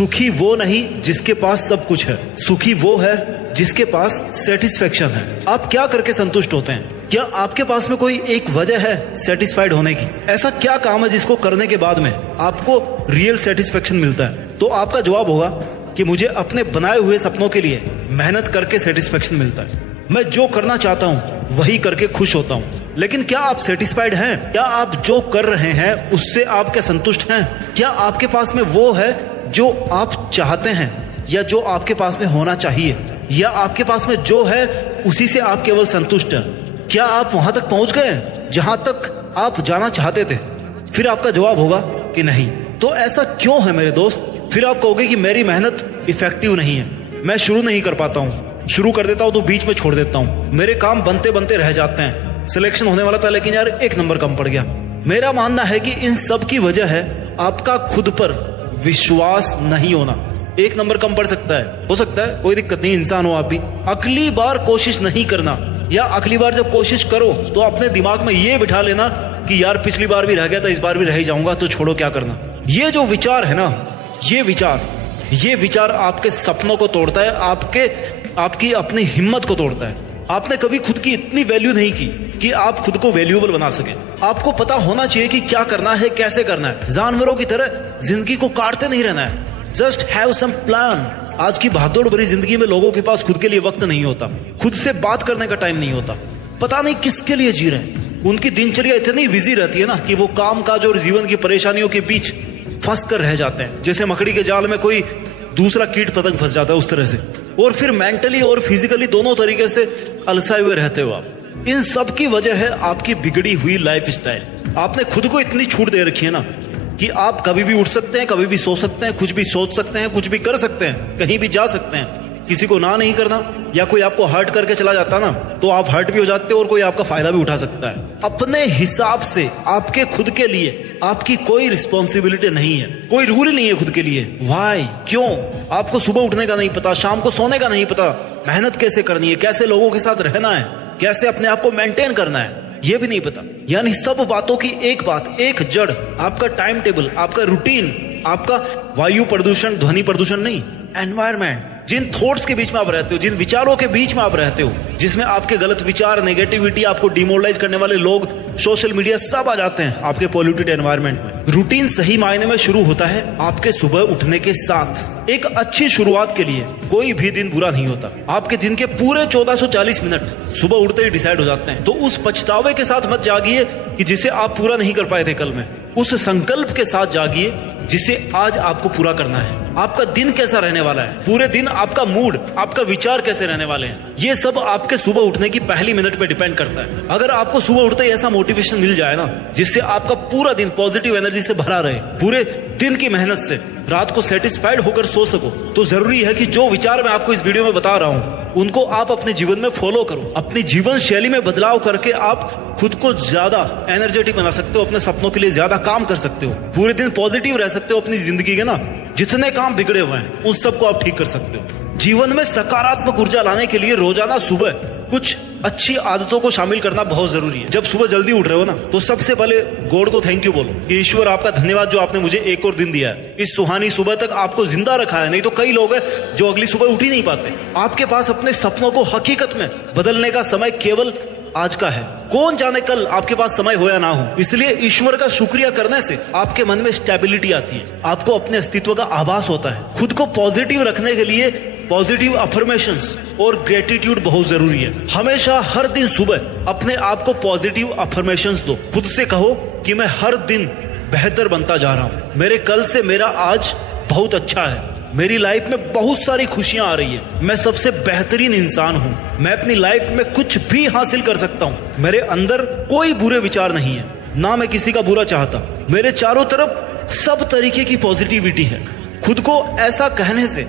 सुखी वो नहीं जिसके पास सब कुछ है, सुखी वो है जिसके पास सेटिस्फेक्शन है। आप क्या करके संतुष्ट होते हैं? क्या आपके पास में कोई एक वजह है सेटिस्फाइड होने की? ऐसा क्या काम है जिसको करने के बाद में आपको रियल सेटिस्फेक्शन मिलता है? तो आपका जवाब होगा कि मुझे अपने बनाए हुए सपनों के लिए मेहनत करके सेटिस्फेक्शन मिलता है। मैं जो करना चाहता हूं वही करके खुश होता हूं। लेकिन क्या आप सेटिस्फाइड हैं? क्या आप जो कर रहे हैं उससे आप क्या संतुष्ट हैं? क्या आपके पास में वो है जो आप चाहते हैं, या जो आपके पास में होना चाहिए, या आपके पास में जो है उसी से आप केवल संतुष्ट हैं? क्या आप वहां तक पहुंच गए जहां तक आप जाना चाहते थे? फिर आपका जवाब होगा कि नहीं। तो ऐसा क्यों है मेरे दोस्त? फिर आप कहोगे कि मेरी मेहनत इफेक्टिव नहीं है, मैं शुरू नहीं कर पाता हूं, शुरू कर देता हूं तो बीच में छोड़ देता हूं, मेरे काम बनते बनते रह जाते हैं, सिलेक्शन होने वाला था लेकिन यार 1 नंबर कम पड़ गया। मेरा मानना है कि इन सब की वजह है आपका खुद पर विश्वास नहीं होना। 1 नंबर कम पड़ सकता है, हो सकता है, कोई दिक्कत नहीं, इंसान हो आप भी। अगली बार कोशिश नहीं करना, या अगली बार जब कोशिश करो तो अपने दिमाग में ये बिठा लेना कि यार पिछली बार भी रह गया था, इस बार भी रह ही जाऊंगा, तो छोड़ो क्या करना। ये जो विचार है ना, ये विचार आपके सपनों को तोड़ता है, आपकी अपनी हिम्मत को तोड़ता है। आपने कभी खुद की इतनी वैल्यू नहीं की कि आप खुद को वैल्यूएबल बना सके। आपको पता होना चाहिए कि क्या करना है, कैसे करना है। जानवरों की तरह जिंदगी को काटते नहीं रहना है, जस्ट हैव सम प्लान। आज की भागदौड़ भरी जिंदगी में लोगों के पास खुद के लिए वक्त नहीं होता, खुद से बात करने का टाइम नहीं होता, पता नहीं किसके लिए जी रहे हैं। उनकी दिनचर्या इतनी बिजी रहती है ना कि वो काम काज और जीवन की परेशानियों के बीच फंस कर रह जाते हैं, जैसे मकड़ी के जाल में कोई दूसरा कीट पतंग फंस जाता है उस तरह से। और फिर मेंटली और फिजिकली दोनों तरीके से अलसाए हुए रहते हो आप। इन सब की वजह है आपकी बिगड़ी हुई लाइफ स्टाइल। आपने खुद को इतनी छूट दे रखी है ना कि आप कभी भी उठ सकते हैं, कभी भी सो सकते हैं, कुछ भी सोच सकते हैं, कुछ भी कर सकते हैं, कहीं भी जा सकते हैं। किसी को ना नहीं करना, या कोई आपको हर्ट करके चला जाता ना तो आप हर्ट भी हो जाते हो और कोई आपका फायदा भी उठा सकता है। अपने हिसाब से आपके खुद के लिए आपकी कोई रिस्पॉन्सिबिलिटी नहीं है, कोई रूल नहीं है खुद के लिए। वाई? क्यों? आपको सुबह उठने का नहीं पता, शाम को सोने का नहीं पता, मेहनत कैसे करनी है, कैसे लोगों के साथ रहना है, कैसे अपने आप को मेंटेन करना है, ये भी नहीं पता। यानी सब बातों की एक बात, एक जड़, आपका टाइम टेबल, आपका रूटीन, आपका वायु प्रदूषण, ध्वनि प्रदूषण नहीं, एनवायरमेंट। जिन थॉट्स के बीच में आप रहते हो, जिन विचारों के बीच में आप रहते हो, जिसमें आपके गलत विचार, नेगेटिविटी, आपको डिमोरलाइज करने वाले लोग, सोशल मीडिया, सब आ जाते हैं आपके पॉल्यूटेड एनवायरनमेंट में। रूटीन सही मायने में शुरू होता है आपके सुबह उठने के साथ। एक अच्छी शुरुआत के लिए कोई भी दिन बुरा नहीं होता। आपके दिन के पूरे 1440 मिनट सुबह उठते ही डिसाइड हो जाते हैं। तो उस पछतावे के साथ मत जागिए कि जिसे आप पूरा नहीं कर पाए थे कल में, उस संकल्प के साथ जागिए जिसे आज आपको पूरा करना है। आपका दिन कैसा रहने वाला है, पूरे दिन आपका मूड, आपका विचार कैसे रहने वाले हैं, ये सब आपके सुबह उठने की पहली मिनट पे डिपेंड करता है। अगर आपको सुबह उठते ही ऐसा मोटिवेशन मिल जाए ना जिससे आपका पूरा दिन पॉजिटिव एनर्जी से भरा रहे, पूरे दिन की मेहनत से रात को सेटिस्फाइड होकर सो सको, तो जरूरी है कि जो विचार मैं आपको इस वीडियो में बता रहा हूँ उनको आप अपने जीवन में फॉलो करो। अपनी जीवन शैली में बदलाव करके आप खुद को ज्यादा एनर्जेटिक बना सकते हो, अपने सपनों के लिए ज्यादा काम कर सकते हो, पूरे दिन पॉजिटिव रह सकते हो। अपनी जिंदगी के ना जितने काम बिगड़े हुए हैं उन सबको आप ठीक कर सकते हो। जीवन में सकारात्मक ऊर्जा लाने के लिए रोजाना सुबह कुछ अच्छी आदतों को शामिल करना बहुत जरूरी है। जब सुबह जल्दी उठ रहे हो ना तो सबसे पहले गॉड को थैंक यू बोलो कि ईश्वर आपका धन्यवाद जो आपने मुझे एक और दिन दिया है, इस सुहानी सुबह तक आपको जिंदा रखा है। नहीं तो कई लोग हैं जो अगली सुबह उठ ही नहीं पाते। आपके पास अपने सपनों को हकीकत में बदलने का समय केवल आज का है। कौन जाने कल आपके पास समय हो या ना हो। इसलिए ईश्वर का शुक्रिया करने से आपके मन में स्टेबिलिटी आती है, आपको अपने अस्तित्व का आभास होता है। खुद को पॉजिटिव रखने के लिए पॉजिटिव अफर्मेशंस और ग्रेटिट्यूड बहुत जरूरी है। हमेशा हर दिन सुबह अपने आप को पॉजिटिव अफर्मेशंस दो। खुद से कहो कि मैं हर दिन बेहतर बनता जा रहा हूँ, मेरे कल से मेरा आज बहुत अच्छा है, मेरी लाइफ में बहुत सारी खुशियां आ रही है, मैं सबसे बेहतरीन इंसान हूँ, मैं अपनी लाइफ में कुछ भी हासिल कर सकता हूँ, मेरे अंदर कोई बुरे विचार नहीं है, ना मैं किसी का बुरा चाहता, मेरे चारों तरफ सब तरीके की पॉजिटिविटी है। खुद को ऐसा कहने से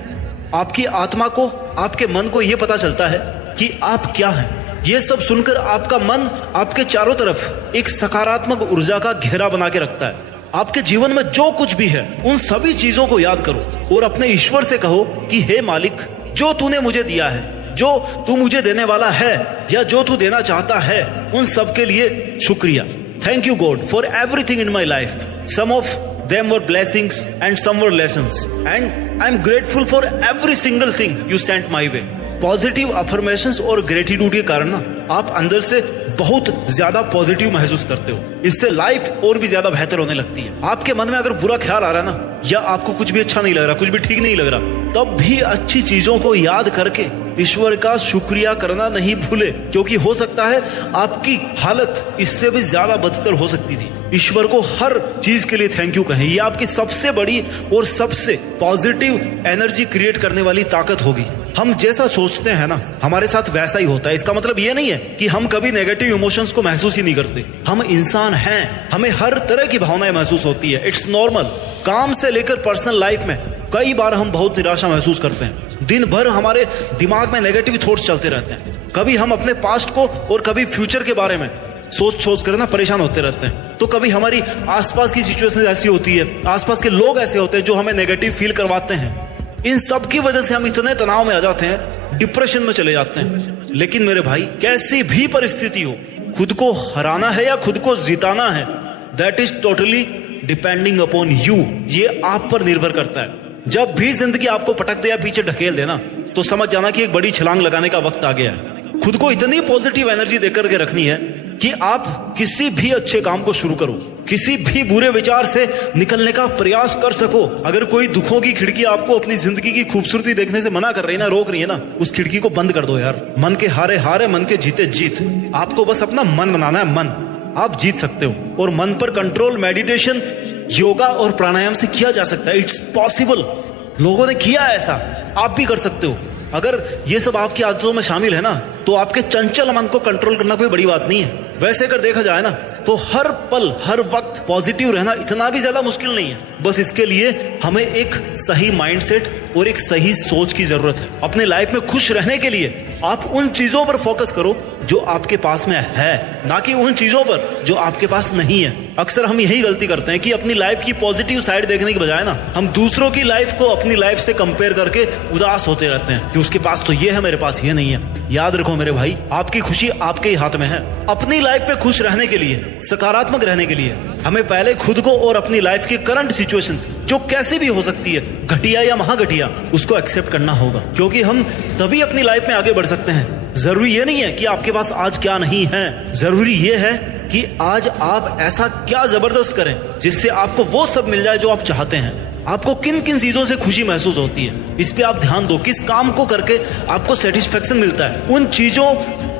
आपकी आत्मा को, आपके मन को यह पता चलता है कि आप क्या हैं। ये सब सुनकर आपका मन आपके चारों तरफ एक सकारात्मक ऊर्जा का घेरा बना के रखता है। आपके जीवन में जो कुछ भी है उन सभी चीजों को याद करो और अपने ईश्वर से कहो कि हे मालिक, जो तूने मुझे दिया है, जो तू मुझे देने वाला है या जो तू देना चाहता है, उन सब के लिए शुक्रिया। Thank you God for everything in my life. Some of Them were blessings and some were lessons. And I'm grateful for every single thing you sent my way. Positive affirmations और ग्रेटिट्यूड के कारण ना आप अंदर से बहुत ज्यादा positive महसूस करते हो। इससे लाइफ और भी ज्यादा बेहतर होने लगती है। आपके मन में अगर बुरा ख्याल आ रहा है ना, या आपको कुछ भी अच्छा नहीं लग रहा, कुछ भी ठीक नहीं लग रहा, तब भी अच्छी चीजों को याद करके ईश्वर का शुक्रिया करना नहीं भूले, क्योंकि हो सकता है आपकी हालत इससे भी ज्यादा बदतर हो सकती थी। ईश्वर को हर चीज के लिए थैंक यू कहें। ये आपकी सबसे बड़ी और सबसे पॉजिटिव एनर्जी क्रिएट करने वाली ताकत होगी। हम जैसा सोचते हैं ना, हमारे साथ वैसा ही होता है। इसका मतलब ये नहीं है कि हम कभी नेगेटिव इमोशंस को महसूस ही नहीं करते। हम इंसान हैं, हमें हर तरह की भावनाएं महसूस होती है। It's normal. काम से लेकर पर्सनल लाइफ में कई बार हम बहुत निराशा महसूस करते हैं। दिन भर हमारे दिमाग में नेगेटिव थॉट्स चलते रहते हैं। कभी हम अपने पास्ट को और कभी फ्यूचर के बारे में सोच कर ना परेशान होते रहते हैं। तो कभी हमारी आसपास की सिचुएशन ऐसी होती है, आसपास के लोग ऐसे होते हैं जो हमें नेगेटिव फील करवाते हैं। इन सब की वजह से हम इतने तनाव में आ जाते हैं, डिप्रेशन में चले जाते हैं। लेकिन मेरे भाई, कैसी भी परिस्थिति हो, खुद को हराना है या खुद को जिताना है, that is totally depending upon you. ये आप पर निर्भर करता है। जब भी जिंदगी आपको पटक दे या पीछे ढकेल देना, तो समझ जाना कि एक बड़ी छलांग लगाने का वक्त आ गया है। खुद को इतनी पॉजिटिव एनर्जी देकर के रखनी है कि आप किसी भी अच्छे काम को शुरू करो, किसी भी बुरे विचार से निकलने का प्रयास कर सको। अगर कोई दुखों की खिड़की आपको अपनी जिंदगी की खूबसूरती देखने से मना कर रही है ना, रोक रही है ना, उस खिड़की को बंद कर दो यार। मन के हारे हारे, मन के जीते जीत। आपको बस अपना मन बनाना है। मन आप जीत सकते हो। और मन पर कंट्रोल मेडिटेशन, योगा और प्राणायाम से किया जा सकता है। It's possible. लोगों ने किया ऐसा, आप भी कर सकते हो। अगर ये सब आपकी आदतों में शामिल है ना, तो आपके चंचल मन को कंट्रोल करना कोई बड़ी बात नहीं है। वैसे अगर देखा जाए ना, तो हर पल हर वक्त पॉजिटिव रहना इतना भी ज्यादा मुश्किल नहीं है। बस इसके लिए हमें एक सही माइंडसेट और एक सही सोच की जरूरत है। अपने लाइफ में खुश रहने के लिए आप उन चीजों पर फोकस करो जो आपके पास में है, ना कि उन चीजों पर जो आपके पास नहीं है। अक्सर हम यही गलती करते हैं कि अपनी लाइफ की पॉजिटिव साइड देखने की बजाय ना, हम दूसरों की लाइफ को अपनी लाइफ से कंपेयर करके उदास होते रहते हैं कि उसके पास तो ये है, मेरे पास ये नहीं है। याद रखो मेरे भाई, आपकी खुशी आपके ही हाथ में है। अपनी लाइफ में खुश रहने के लिए, सकारात्मक रहने के लिए, हमें पहले खुद को और अपनी लाइफ की करंट सिचुएशन, जो कैसी भी हो सकती है, घटिया या महाघटिया, उसको एक्सेप्ट करना होगा। क्योंकि हम तभी अपनी लाइफ में आगे बढ़ सकते हैं। जरूरी ये नहीं है कि आपके पास आज क्या नहीं है, जरूरी ये है कि आज आप ऐसा क्या जबरदस्त करें जिससे आपको वो सब मिल जाए जो आप चाहते हैं। आपको किन किन चीजों से खुशी महसूस होती है, इस पे आप ध्यान दो। किस काम को करके आपको सेटिस्फेक्शन मिलता है, उन चीजों,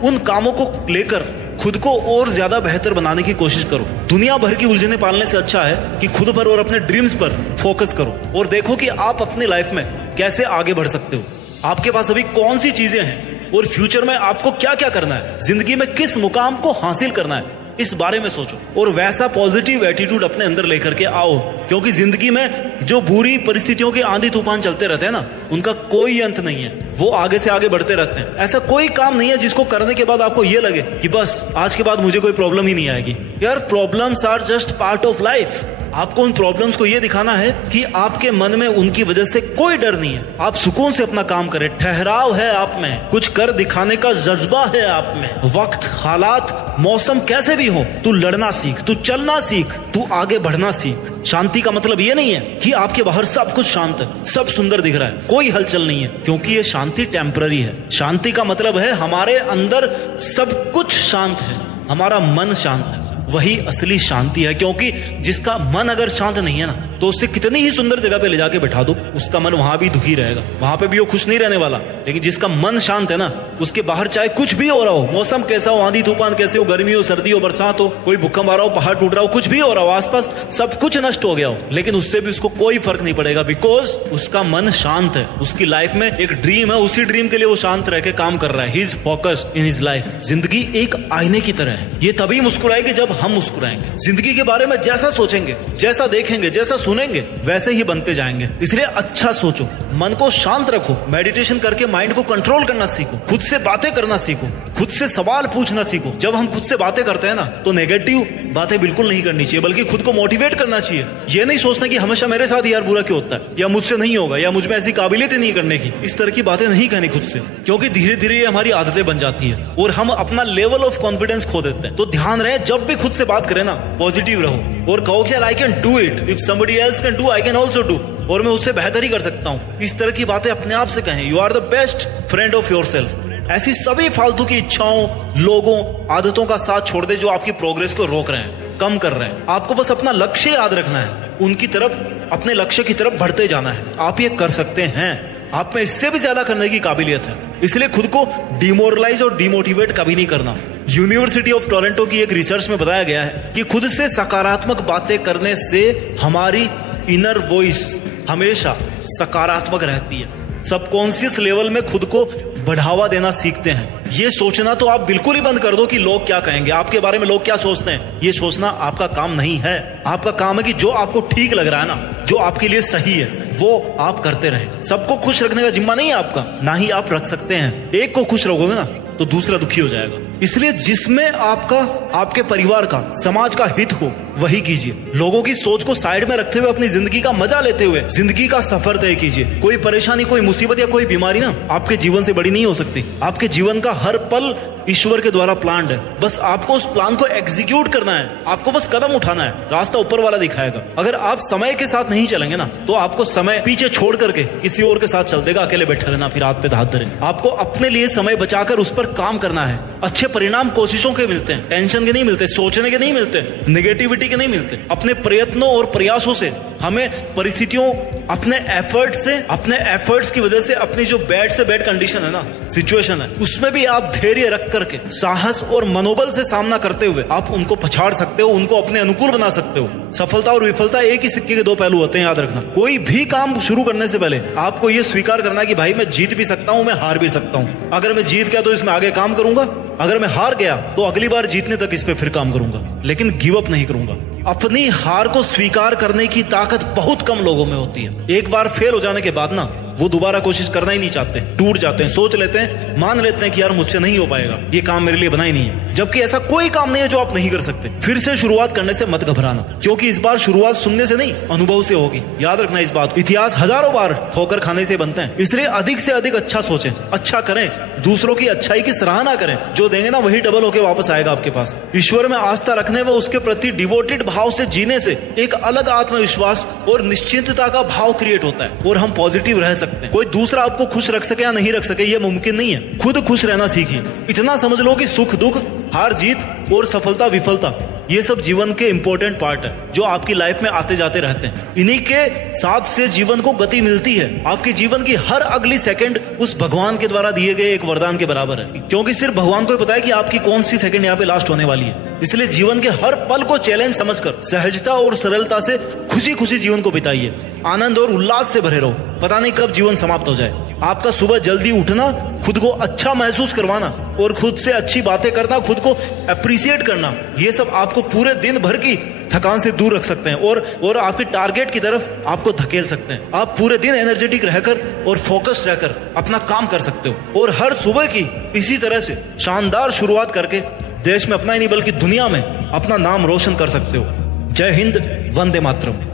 उन कामों को लेकर खुद को और ज्यादा बेहतर बनाने की कोशिश करो। दुनिया भर की उलझने पालने से अच्छा है कि खुद पर और अपने ड्रीम्स पर फोकस करो और देखो कि आप अपनी लाइफ में कैसे आगे बढ़ सकते हो। आपके पास अभी कौन सी चीजें हैं और फ्यूचर में आपको क्या क्या करना है, जिंदगी में किस मुकाम को हासिल करना है, इस बारे में सोचो और वैसा पॉजिटिव एटीट्यूड अपने अंदर लेकर के आओ। क्योंकि जिंदगी में जो बुरी परिस्थितियों के आंधी तूफान चलते रहते हैं ना, उनका कोई अंत नहीं है। वो आगे से आगे बढ़ते रहते हैं। ऐसा कोई काम नहीं है जिसको करने के बाद आपको ये लगे कि बस आज के बाद मुझे कोई प्रॉब्लम ही नहीं आएगी। यार, problems are just part of life. आपको उन प्रॉब्लम्स को ये दिखाना है कि आपके मन में उनकी वजह से कोई डर नहीं है। आप सुकून से अपना काम करें, ठहराव है आप में, कुछ कर दिखाने का जज्बा है आप में। वक्त, हालात, मौसम कैसे भी हो, तू लड़ना सीख, तू चलना सीख, तू आगे बढ़ना सीख। शांति का मतलब ये नहीं है कि आपके बाहर सब कुछ शांत है, सब सुंदर दिख रहा है, कोई हलचल नहीं है, क्योंकि ये शांति टेम्पररी है। शांति का मतलब है हमारे अंदर सब कुछ शांत है, हमारा मन शांत है, वही असली शांति है। क्योंकि जिसका मन अगर शांत नहीं है ना, तो उसे कितनी ही सुंदर जगह पे ले जाके बैठा दो, उसका मन वहां भी दुखी रहेगा, वहां पे भी वो खुश नहीं रहने वाला। लेकिन जिसका मन शांत है ना, उसके बाहर चाहे कुछ भी हो रहा हो, मौसम कैसा हो, आंधी तूफान कैसे हो, गर्मी हो, सर्दी हो, बरसात हो, कोई भूकंप आ रहा हो, पहाड़ टूट रहा हो, कुछ भी हो रहा हो, आसपास सब कुछ नष्ट हो गया हो, लेकिन उससे भी उसको कोई फर्क नहीं पड़ेगा, बिकॉज उसका मन शांत है। उसकी लाइफ में एक ड्रीम है, उसी ड्रीम के लिए वो शांत रह के काम कर रहा है। He is focused in his life. जिंदगी एक आईने की तरह है। ये तभी मुस्कुराएगी जब हम मुस्कुराएंगे। जिंदगी के बारे में जैसा सोचेंगे, जैसा देखेंगे, जैसा सुनेंगे, वैसे ही बनते जाएंगे। इसलिए अच्छा सोचो, मन को शांत रखो, मेडिटेशन करके माइंड को कंट्रोल करना सीखो, खुद से बातें करना सीखो, खुद से सवाल पूछना सीखो। जब हम खुद से बातें करते हैं ना, तो नेगेटिव बातें बिल्कुल नहीं करनी चाहिए, बल्कि खुद को मोटिवेट करना चाहिए। ये नहीं सोचना कि हमेशा मेरे साथ यार बुरा क्यों होता है, या मुझसे नहीं होगा, या मुझ में ऐसी काबिलियत नहीं करने की। इस तरह की बातें नहीं कहनी खुद से, क्योंकि धीरे धीरे ये हमारी आदतें बन जाती है और हम अपना लेवल ऑफ कॉन्फिडेंस खो देते हैं। तो ध्यान रहे, जब भी खुद से बात करें ना, पॉजिटिव रहो, और कहो कि I can do it, if somebody else can do I can also do, और मैं उससे बेहतर ही कर सकता हूँ। इस तरह की बातें अपने आप से कहें। You are the best friend of yourself. ऐसी सभी फालतू की इच्छाओं, लोगों, आदतों का साथ छोड़ दे जो आपकी प्रोग्रेस को रोक रहे हैं, कम कर रहे हैं। आपको बस अपना लक्ष्य याद रखना है, उनकी तरफ, अपने लक्ष्य की तरफ बढ़ते जाना है। आप ये कर सकते हैं, आप में इससे भी ज्यादा करने की काबिलियत है। इसलिए खुद को डिमोरलाइज और डिमोटिवेट कभी नहीं करना। यूनिवर्सिटी ऑफ टोरंटो की एक रिसर्च में बताया गया है कि खुद से सकारात्मक बातें करने से हमारी इनर वॉइस हमेशा सकारात्मक रहती है। सबकॉन्शियस लेवल में खुद को बढ़ावा देना सीखते हैं। ये सोचना तो आप बिल्कुल ही बंद कर दो कि लोग क्या कहेंगे, आपके बारे में लोग क्या सोचते हैं। ये सोचना आपका काम नहीं है। आपका काम है कि जो आपको ठीक लग रहा है ना, जो आपके लिए सही है, वो आप करते रहें। सबको खुश रखने का जिम्मा नहीं है आपका, ना ही आप रख सकते हैं। एक को खुश रखोगे ना तो दूसरा दुखी हो जाएगा। इसलिए जिसमें आपका, आपके परिवार का, समाज का हित हो वही कीजिए। लोगों की सोच को साइड में रखते हुए अपनी जिंदगी का मजा लेते हुए जिंदगी का सफर तय कीजिए। कोई परेशानी, कोई मुसीबत या कोई बीमारी ना आपके जीवन से बड़ी नहीं हो सकती। आपके जीवन का हर पल ईश्वर के द्वारा प्लान्ड है। बस आपको उस प्लान को एग्जीक्यूट करना है, आपको बस कदम उठाना है। रास्ता ऊपर वाला दिखाएगा। अगर आप समय के साथ नहीं चलेंगे ना तो आपको समय पीछे छोड़ करके किसी और के साथ चल देगा। अकेले बैठे रहना, फिर हाथ पे हाथ धरे। आपको अपने लिए समय बचाकर उस पर काम करना है। अच्छे परिणाम कोशिशों के मिलते हैं, टेंशन के नहीं मिलते, सोचने के नहीं मिलते, नेगेटिविटी के नहीं मिलते। अपने प्रयत्नों और प्रयासों से हमें परिस्थितियों, अपने एफर्ट्स की वजह से अपनी जो बैड से बैड कंडीशन है ना, सिचुएशन है, उसमें भी आप धैर्य रख करके, साहस और मनोबल से सामना करते हुए आप उनको पछाड़ सकते हो, उनको अपने अनुकूल बना सकते हो। सफलता और विफलता एक ही सिक्के के दो पहलू होते हैं, याद रखना। कोई भी काम शुरू करने से पहले आपको ये स्वीकार करना है कि भाई मैं जीत भी सकता हूं, मैं हार भी सकता हूं। अगर मैं जीत गया तो इसमें आगे काम करूंगा, अगर मैं हार गया तो अगली बार जीतने तक इस पे फिर काम करूंगा, लेकिन गिव अप नहीं करूंगा। अपनी हार को स्वीकार करने की ताकत बहुत कम लोगों में होती है। एक बार फेल हो जाने के बाद ना वो दोबारा कोशिश करना ही नहीं चाहते, टूट जाते हैं, सोच लेते हैं, मान लेते हैं कि यार मुझसे नहीं हो पाएगा, ये काम मेरे लिए बना ही नहीं है। जबकि ऐसा कोई काम नहीं है जो आप नहीं कर सकते। फिर से शुरुआत करने से मत घबराना, क्योंकि इस बार शुरुआत सुनने से नहीं, अनुभव से होगी। याद रखना इस बात। इतिहास हजारों बार ठोकर खाने से बनते हैं। इसलिए अधिक से अधिक अच्छा सोचें, अच्छा करें, दूसरों की अच्छाई की सराहना करें। जो देंगे ना वही डबल होके वापस आएगा आपके पास। ईश्वर में आस्था रखने व उसके प्रति डिवोटेड भाव से जीने से एक अलग आत्मविश्वास और निश्चिंतता का भाव क्रिएट होता है और हम पॉजिटिव रह सकते हैं। कोई दूसरा आपको खुश रख सके या नहीं रख सके ये मुमकिन नहीं है। खुद खुश रहना सीखिए। इतना समझ लो कि सुख दुख, हार जीत और सफलता विफलता ये सब जीवन के इंपॉर्टेंट पार्ट है जो आपकी लाइफ में आते जाते रहते हैं। इन्हीं के साथ से जीवन को गति मिलती है। आपके जीवन की हर अगली सेकंड उस भगवान के द्वारा दिए गए एक वरदान के बराबर है, क्योंकि सिर्फ भगवान को पता है कि आपकी कौन सी सेकंड यहाँ पे लास्ट होने वाली है। इसलिए जीवन के हर पल को चैलेंज समझकर सहजता और सरलता से खुशी खुशी जीवन को बिताइए। आनंद और उल्लास से भरे रहो। पता नहीं कब जीवन समाप्त हो जाए। आपका सुबह जल्दी उठना, खुद को अच्छा महसूस करवाना और खुद से अच्छी बातें करना, खुद को अप्रिशिएट करना, ये सब आपको पूरे दिन भर की थकान से दूर रख सकते हैं और आपके टारगेट की तरफ आपको धकेल सकते हैं। आप पूरे दिन एनर्जेटिक रहकर और फोकस्ड रहकर अपना काम कर सकते हो और हर सुबह की इसी तरह से शानदार शुरुआत करके देश में अपना ही नहीं बल्कि दुनिया में अपना नाम रोशन कर सकते हो। जय हिंद, वंदे मातरम।